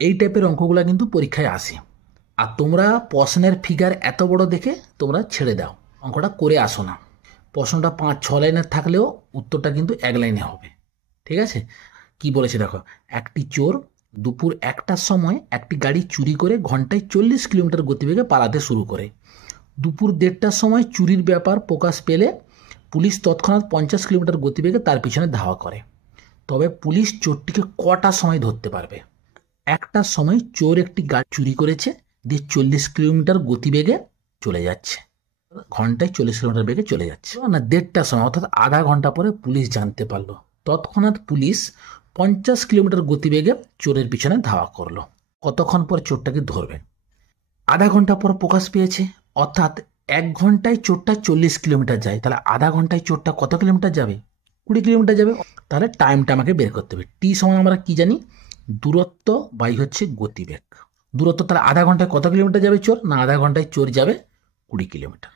এই টাইপের অঙ্কগুলো কিন্তু পরীক্ষায় আসে। আর তোমরা প্রশ্নের ফিগার এত বড় দেখে তোমরা ছেড়ে দাও, অঙ্কটা করে আসো না। প্রশ্নটা 5-6 লাইনের থাকলেও উত্তরটা কিন্তু 1 লাইনে হবে। ঠিক আছে, কি বলেছে দেখো, একটি চোর দুপুর 1টার সময় একটি গাড়ি চুরি করে ঘন্টায় 40 কিলোমিটার গতিবেগে পালাতে শুরু করে। দুপুর 1:30টার সময় চুরির ব্যাপার প্রকাশ পেলে পুলিশ তৎক্ষণাৎ 50 কিলোমিটার গতিবেগে তার পিছনে ধাওয়া করে। তবে পুলিশ চোরটিকে কটার সময় ধরতে পারবে? 1টার সময় চোর একটি গাড়ি চুরি করেছে, দিয়ে 40 কিলোমিটার গতিবেগে চলে যাচ্ছে, ঘন্টায় 40 কিলোমিটার বেগে চলে যাচ্ছে না। 1:30টার সময় অর্থাৎ আধা ঘন্টা পরে পুলিশ জানতে পারলো, তৎক্ষণাৎ পুলিশ 50 কিলোমিটার গতিবেগে চোরের পিছনে ধাওয়া করলো। কতক্ষণ পর চোরটাকে ধরবে? আধা ঘন্টা পর প্রকাশ পেয়েছে, অর্থাৎ 1 ঘন্টায় চোরটা 40 কিলোমিটার যায়, তাহলে আধা ঘন্টায় চোরটা কত কিলোমিটার যাবে? 20 কিলোমিটার যাবে। তাহলে টাইমটা আমাকে বের করতে হবে। টি সমান আমরা কি জানি? দূরত্ব বাই হচ্ছে গতিবেগ। দূরত্ব, তাহলে আধা ঘন্টায় কত কিলোমিটার যাবে চোর? না, আধা ঘন্টায় চোর যাবে 20 কিলোমিটার।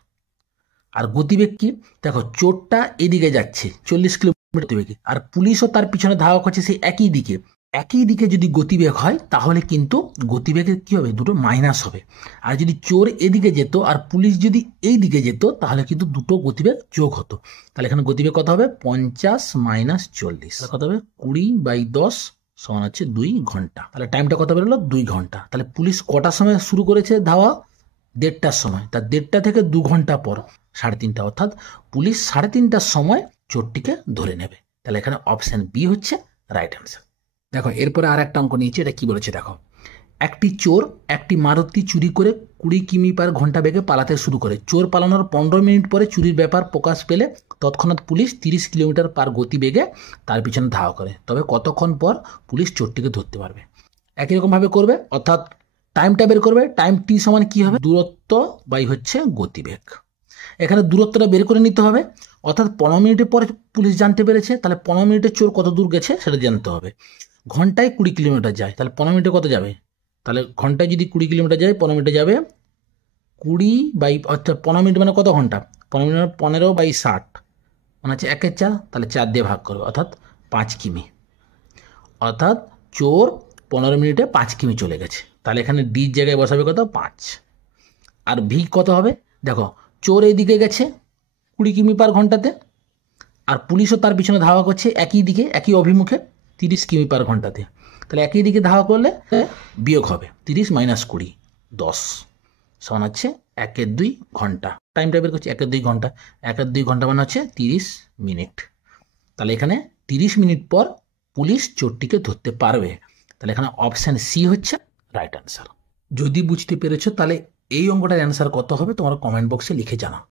আর গতিবেগ কি? দেখো, চোরটা এদিকে যাচ্ছে 40 কিলোমিটার গতিবেগে, আর পুলিশও তার পিছনে ধাওয়া করছে সেই একই দিকে। একই দিকে যদি গতিবেগ হয় তাহলে কিন্তু গতিবেগের কি হবে? দুটো মাইনাস হবে। আর যদি চোর এদিকে যেত আর পুলিশ যদি এই দিকে যেত তাহলে কিন্তু দুটো গতিবেগ যোগ হতো। তাহলে এখানে গতিবেগ কত হবে? 50 - 40 কত হবে? 20/10 সমান হচ্ছে 2 ঘন্টা। তাহলে টাইমটা কত বেরোলো? 2 ঘন্টা। তাহলে পুলিশ কটার সময় শুরু করেছে ধাওয়া? 1:30টার সময়। তার 1:30টা থেকে 2 ঘন্টা পর 3:30, অর্থাৎ পুলিশ 3:30টার সময় চোরটিকে ধরে নেবে। তাহলে এখানে অপশন বি হচ্ছে রাইট অ্যান্সার। দেখো, এরপরে আর একটা অঙ্ক নিয়েছি, এটা কি বলেছে দেখো, একটি চোর একটি মারুতি চুরি করে 20 কিমি/ঘন্টা বেগে পালাতে শুরু করে। চোর পালানোর 15 মিনিট পরে চুরির ব্যাপার প্রকাশ পেলে তৎক্ষণাৎ পুলিশ 30 কিলোমিটার গতি বেগে তার পিছনে ধাওয়া করে। তবে কতক্ষণ পর পুলিশ চোরটিকে ধরতে পারবে? একই রকমভাবে করবে, অর্থাৎ টাইমটা বের করবে। টাইম টি সমান কি হবে? দূরত্ব বাই হচ্ছে গতিবেগ। এখানে দূরত্বটা বের করে নিতে হবে, অর্থাৎ 15 মিনিটের পরে পুলিশ জানতে পেরেছে, তাহলে 15 মিনিটে চোর কত দূর গেছে সেটা জানতে হবে। ঘন্টায় 20 কিলোমিটার যায়, তাহলে 15 মিনিটে কত যাবে? তাহলে ঘন্টায় যদি 20 কিলোমিটার যায়, 15 মিনিটে যাবে 20 অর্থাৎ 15 মিনিট মানে কত ঘন্টা? 15 মিনিট মানে 15/60, মানে হচ্ছে 1/4, তাহলে 4 দিয়ে ভাগ করবে, অর্থাৎ 5 কিমি। অর্থাৎ চোর 15 মিনিটে 5 কিমি চলে গেছে। তাহলে এখানে ডির জায়গায় বসাবে কত? 5। আর ভি কত হবে? দেখো, চোর এইদিকে গেছে 20 কিমি/ঘন্টাতে, আর পুলিশও তার পিছনে ধাওয়া করছে একই দিকে, একই অভিমুখে 30 কিমি/ঘন্টাতে। তাহলে একই দিকে ধাওয়া করলে বিয়োগ হবে 30 - 20, 10 সমান হচ্ছে 1/2 ঘন্টা। টাইমটা বের করছি, 1/2 ঘন্টা। 1/2 ঘন্টা মানে হচ্ছে 30 মিনিট। তাহলে এখানে 30 মিনিট পর পুলিশ চোরটিকে ধরতে পারবে। তাহলে এখানে অপশান সি হচ্ছে রাইট অ্যান্সার। যদি বুঝতে পেরেছো তাহলে এই অঙ্কটার অ্যান্সার কত হবে তোমরা কমেন্ট বক্সে লিখে জানাও।